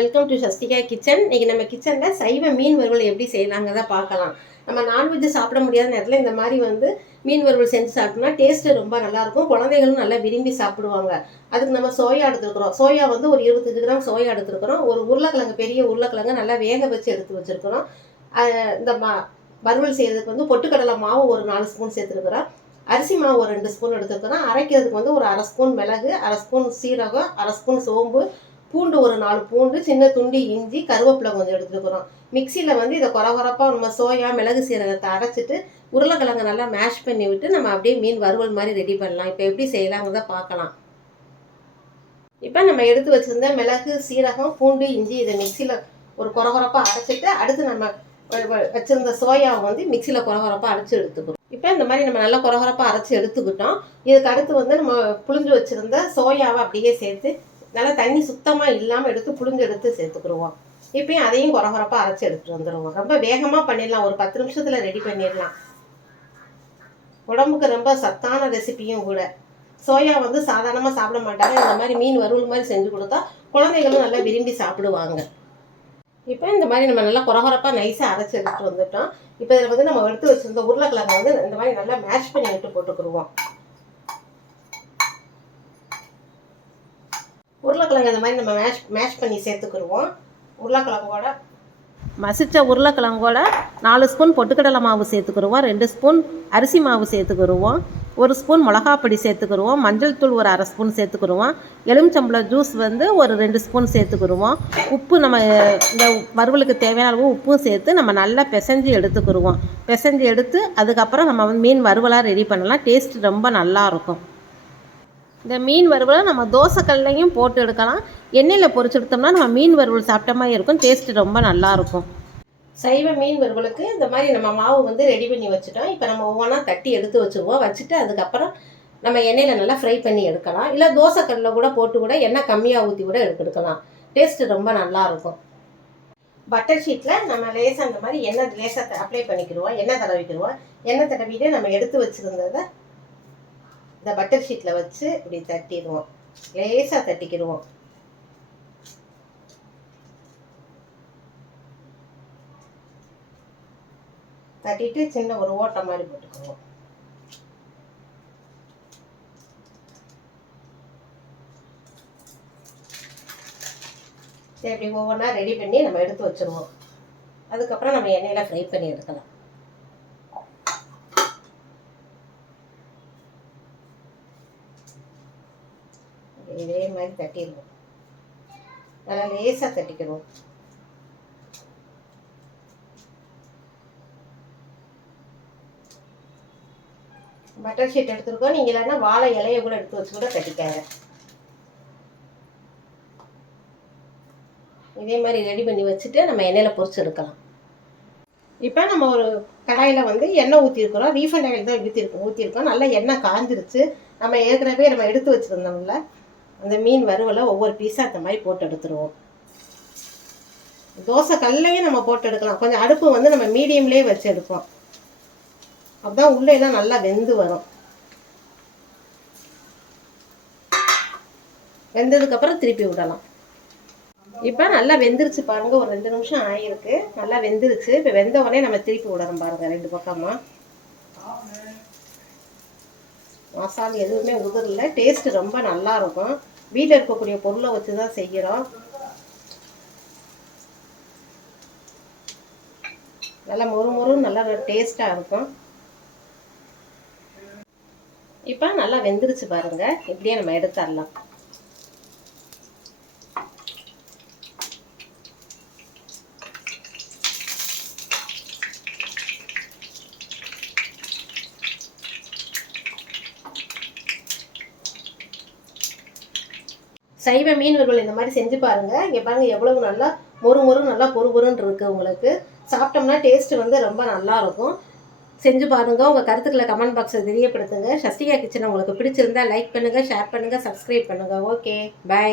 Welcome to Sasthika kitchen. இன்றைக்கி நம்ம கிச்சனில் சைவ மீன் வறுவல் எப்படி செய்யலாங்கிறத பார்க்கலாம். நம்ம நான்வெஜ் சாப்பிட முடியாத நேரத்தில் இந்த மாதிரி மீன் வறுவல் செஞ்சு சாப்பிட்டோம்னா டேஸ்ட்டு ரொம்ப நல்லாயிருக்கும். குழந்தைகளும் நல்லா விரும்பி சாப்பிடுவாங்க. அதுக்கு நம்ம சோயா எடுத்துருக்குறோம். சோயா ஒரு 25 கிராம் சோயா எடுத்துருக்குறோம். ஒரு உருளைக்கிழங்கு, பெரிய உருளைக்கிழங்கு நல்லா வேக வச்சு எடுத்து வச்சுருக்குறோம். இந்த வறுவல் செய்கிறதுக்கு பொட்டுக்கடலை மாவு ஒரு 4 ஸ்பூன் சேர்த்துருக்குறோம். அரிசி மாவு ஒரு 2 ஸ்பூன் எடுத்துருக்குறோம். அரைக்கிறதுக்கு ஒரு 1/2 ஸ்பூன் மிளகு, 1/2 ஸ்பூன் சீரகம், 1/2 ஸ்பூன் சோம்பு, பூண்டு ஒரு 4 பூண்டு, சின்ன துண்டு இஞ்சி, கருவேப்பிலை கொஞ்சம் எடுத்துக்கிறோம். மிக்சியில் இதை குறகுறப்பாக நம்ம சோயா மிளகு சீரகத்தை அரைச்சிட்டு உருளைக்கிழங்கு நல்லா மேஷ் பண்ணி விட்டு நம்ம அப்படியே மீன் வறுவல் மாதிரி ரெடி பண்ணலாம். இப்போ எப்படி செய்யலாங்கிறத பார்க்கலாம். இப்போ நம்ம எடுத்து வச்சுருந்த மிளகு, சீரகம், பூண்டு, இஞ்சி இதை மிக்சியில் ஒரு குறகுறப்பாக அரைச்சிட்டு அடுத்து நம்ம வச்சுருந்த சோயாவை மிக்சியில் குறகுறப்பாக அரைச்சி எடுத்துக்கிறோம். இப்போ இந்த மாதிரி நம்ம நல்லா குறகுறப்பாக அரைச்சி எடுத்துக்கிட்டோம். இதுக்கு அடுத்து நம்ம புளிஞ்சு வச்சுருந்த சோயாவை அப்படியே சேர்த்து நல்லா தண்ணி சுத்தமாக இல்லாமல் எடுத்து புளிஞ்சு எடுத்து சேர்த்துக்குருவோம். இப்போயும் அதையும் குறகுறப்பாக அரைச்சி எடுத்துகிட்டு வந்துடுவோம். ரொம்ப வேகமாக பண்ணிடலாம், ஒரு 10 நிமிஷத்தில் ரெடி பண்ணிடலாம். உடம்புக்கு ரொம்ப சத்தான ரெசிபியும் கூட. சோயா சாதாரணமாக சாப்பிட மாட்டாங்க. இந்த மாதிரி மீன் வறுவல் மாதிரி செஞ்சு கொடுத்தா குழந்தைகளும் நல்லா விரும்பி சாப்பிடுவாங்க. இப்போ இந்த மாதிரி நம்ம நல்லா குறகுறப்பாக நைஸாக அரைச்சி எடுத்துகிட்டு வந்துட்டோம். இப்போ இதில் நம்ம எடுத்து வச்சுருந்த உருளைக்கிழங்கு இந்த மாதிரி நல்லா மேஷ் பண்ணி விட்டு போட்டுக்குருவோம். உருளைக்கிழங்கு இந்த மாதிரி நம்ம மேஷ் பண்ணி சேர்த்துக்கிடுவோம். உருளைக்கிழங்கோட மசித்த உருளைக்கிழங்கோட 4 ஸ்பூன் பொட்டுக்கடலை மாவு சேர்த்துக்கிடுவோம். 2 ஸ்பூன் அரிசி மாவு சேர்த்துக்கிடுவோம். 1 ஸ்பூன் மிளகாப்பொடி சேர்த்துக்கிடுவோம். மஞ்சள் தூள் ஒரு 1/2 ஸ்பூன் சேர்த்துக்கிடுவோம். எலுமிச்சம்பழம் ஜூஸ் ஒரு 2 ஸ்பூன் சேர்த்துக்கிடுவோம். உப்பு நம்ம இந்த வறுவலுக்கு தேவையான அளவு உப்பும் சேர்த்து நம்ம நல்லா பிசைஞ்சு எடுத்துக்கிடுவோம். பிசைஞ்சு எடுத்து அதுக்கப்புறம் நம்ம மீன் வறுவலாக ரெடி பண்ணலாம். டேஸ்ட் ரொம்ப நல்லாயிருக்கும். இந்த மீன் வறுவலை நம்ம தோசைக்கல்லையும் போட்டு எடுக்கலாம். எண்ணெயில் பொரிச்சு எடுத்தோம்னா நம்ம மீன் வறுவல் சாப்பிட்ட மாதிரி இருக்கும். டேஸ்ட்டு ரொம்ப நல்லாயிருக்கும். சைவ மீன் வறுவலுக்கு இந்த மாதிரி நம்ம மாவு ரெடி பண்ணி வச்சுட்டோம். இப்போ நம்ம ஒவ்வொன்றா தட்டி எடுத்து வச்சுருவோம். வச்சுட்டு அதுக்கப்புறம் நம்ம எண்ணெயில் நல்லா ஃப்ரை பண்ணி எடுக்கலாம். இல்லை தோசைக்கல்லில் கூட போட்டு கூட எண்ணெய் கம்மியாக ஊற்றி கூட எடுக்கலாம். டேஸ்ட்டு ரொம்ப நல்லாயிருக்கும். பட்டர் ஷீட்டில் நம்ம லேசாக அந்த மாதிரி எண்ணெய் லேசாக அப்ளை பண்ணிக்கிடுவோம். எண்ணெய் தடவிக்கிடுவோம். எண்ணெய் தடவிட்டு நம்ம எடுத்து வச்சுருந்ததை இந்த பட்டர் ஷீட்டில் வச்சு இப்படி தட்டிடுவோம். லேசாக தட்டிக்கிடுவோம். தட்டிட்டு சின்ன ஒரு ஓட்டை மாதிரி போட்டுக்குவோம். இப்படி ஒவ்வொன்றா ரெடி பண்ணி நம்ம எடுத்து வச்சுருவோம். அதுக்கப்புறம் நம்ம எண்ணெயில் ஃப்ரை பண்ணி எடுக்கலாம். இதே மாதிரி தட்டிடுவோம். நல்லா லேசாக தட்டிக்கிடுவோம். பட்டர் ஷீட் எடுத்துருக்கோம். நீங்கள் இல்லைன்னா வாழை இலையை கூட எடுத்து வச்சு கூட தட்டிக்காங்க. இதே மாதிரி ரெடி பண்ணி வச்சுட்டு நம்ம எண்ணெயில் பொரிச்சு எடுக்கலாம். இப்போ நம்ம ஒரு கடாயில் எண்ணெய் ஊற்றிருக்கிறோம். ரீஃபண்ட் ஆயில் தான் ஊற்றிருக்கோம். நல்லா எண்ணெய் காஞ்சிருச்சு. நம்ம ஏற்கனவே நம்ம எடுத்து வச்சுருந்தோம்ல அந்த மீன் வறுவலை ஒவ்வொரு பீஸாக அந்த மாதிரி போட்டு எடுத்துருவோம். தோசை கல்லையும் நம்ம போட்டு எடுக்கலாம். கொஞ்சம் அடுப்பு நம்ம மீடியம்லேயே வச்சு எடுப்போம். அப்பதான் உள்ளே எல்லாம் நல்லா வெந்து வரும். வெந்ததுக்கப்புறம் திருப்பி விடலாம். இப்போ நல்லா வெந்துருச்சு பாருங்க. ஒரு 2 நிமிஷம் ஆகிருக்கு. நல்லா வெந்துருச்சு. இப்போ வெந்த உடனே நம்ம திருப்பி விடணும் பாருங்க. 2 பக்கமாக மசாலா எதுவுமே உதிரல. டேஸ்ட்டு ரொம்ப நல்லா இருக்கும். வீட்டில் இருக்கக்கூடிய பொருளை வச்சு தான் செய்கிறோம். நல்லா மொறுமொறுன்னு நல்லா டேஸ்ட்டாக இருக்கும். இப்போ நல்லா வெந்துருச்சு பாருங்க. இப்படியே நம்ம எடுத்துடலாம். சைவ மீன் வறுவல் இந்த மாதிரி செஞ்சு பாருங்கள். இங்கே பாருங்கள் எவ்வளவு நல்லா மொறு நல்லா பொறுன்னு இருக்குது. உங்களுக்கு சாப்பிட்டோம்னா டேஸ்ட்டு ரொம்ப நல்லாயிருக்கும். செஞ்சு பாருங்கள். உங்கள் கருத்துக்களை கமெண்ட் பாக்ஸில் தெரியப்படுத்துங்க. சஸ்திகா கிச்சன் உங்களுக்கு பிடிச்சிருந்தா லைக் பண்ணுங்கள், ஷேர் பண்ணுங்கள், சப்ஸ்கிரைப் பண்ணுங்கள். Okay, by.